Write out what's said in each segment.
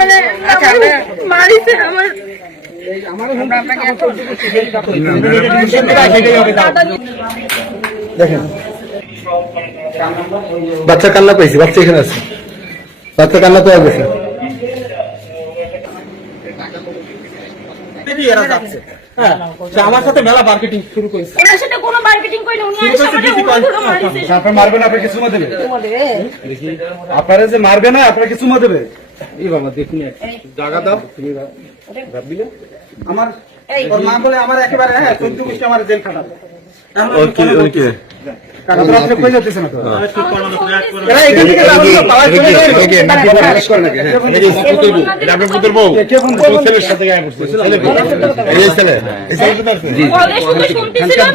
মানে মারিছে আমার দেখেন বাচ্চা কান্না পাইছি, বাচ্চা এখানে আছে, বাচ্চা কান্না তো গেছে। আমার সাথে মেলা মার্কেটিং শুরু করেছে। ওনার সাথে কোনো মার্কেটিং করিনি, উনি আর সামনে উড়ে মারিছে। আপনার মারবেন, আপনার কিছু দেবে, আপনারা যে মারবে না, আপনার কিছু দেবে। এই বাবা দেখুন, জায়গা দাও। আমার ওর মা বলে আমার একেবারে 14 গোষ্ঠী আমার জেল খাটাবে। ওকে ওকে আপনি কই যাচ্ছেন না তো? এরা এখান থেকে লাগানো পাওয়া চলে যায়। ওকে না কি বলে করে নাকি? হ্যাঁ আপনি পুত্র বউ ছেলের সাথে গায়ে পড়ছে। এই ছেলে জি বলে শুনতেছিলাম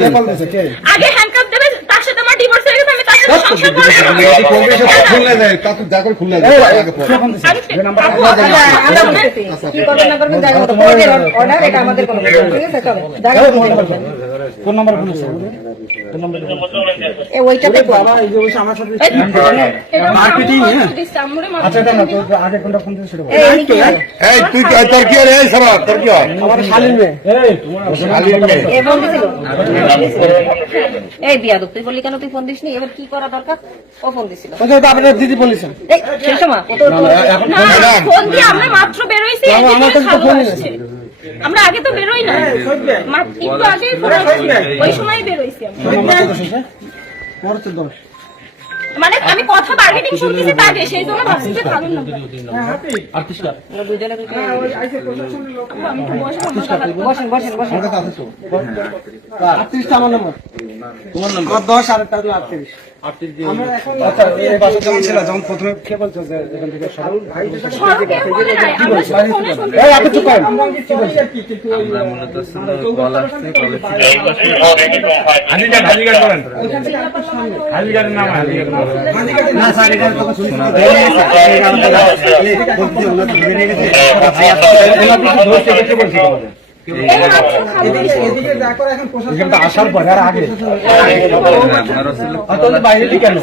আগে হ্যান্ডকাপ দেবে, তার সাথে আমার ডিভোর্স হয়ে গেছে, আমি তার সাথে সংসার করব। এই কংগ্রেসের খুললে যায়, তা তো জায়গা খুললে যায়। আগে পড়ে এই নাম্বার কি করবেন না করবেন জায়গা মতো পড়ে অর্ডার, এটা আমাদের কোনো ঠিক আছে। চলো জায়গা কোন নাম্বার বলেছে? কোন নাম্বার? এই ওইটাতে বাবা এই যে ওই আমার সাথে মার্কেটিং। আচ্ছা এটা না তো আগে কোনটা ফোন দিয়েছিল? এই তুই তোর কি রে? সবাব তোর কি হয়? আমার শালীন মে। এই তোমার শালীন মে এই ফোন দিছিল। এই বিয়াদব, তুই বললি কেন তুই ফোন দিসনি? এবার কি করা দরকার? ও ফোন দিছিল। ওই তো আপনার দিদি বলেছেন। এই সেই সময় না ফোন দিয়ে আমরা মাত্র বের হইছি, আমার কাছে তো ফোন নেই। আমরা আগে তো বের হই না, একটু আগে ফোন হইছে, ওই সময় বের হইছি আমরা। মোর তো দোষ। মানে আমি কথা মার্কেটিং শুনতেছি তা আগে, সেই জন্য ভাবছি যে ভালো না। আর্টিস্টটা আমরা দুজনে আমি তো বসেন বসেন বসেন। আমার কাছে আছে তো। আর্টিস্টটা আমার নাম্বার। তোমার নাম্বার 10 আর একটা 38। 38 দিয়ে আমরা এখন আচ্ছা এই বাসা যখন ছিল, যখন প্রথমে কে বলছো যে এখান থেকে সরল ভাই সরকে বলে নাই, আমরা শুধু ফোনে শুনতেছি। এই আপনি চুপ করেন। আমরা মূলত কল আসছে, কলে হাজিগার করেন, হাজিগারের নাম হাজিগার না স্যার এটা তো শুনি না। আসার পরে আর আগে বাইরে কেন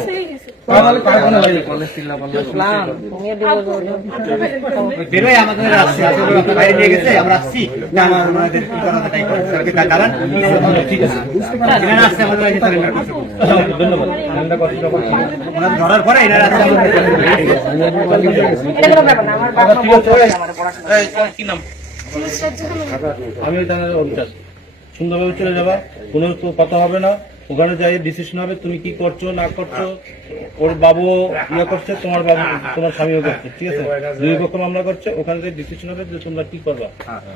ধরার পরে কি নাম? আমি সুন্দরভাবে চলে যাবা, কোনো তো কথা হবে না, ওখানে যাই ডিসিশন হবে তুমি কি করছো না করছো। ওর বাবু ইয়ে করছে, তোমার বাবু তোমার স্বামীও করছে, ঠিক আছে, দুই পক্ষ মামলা করছে, ওখানে যাই ডিসিশন হবে যে তোমরা কি করবা।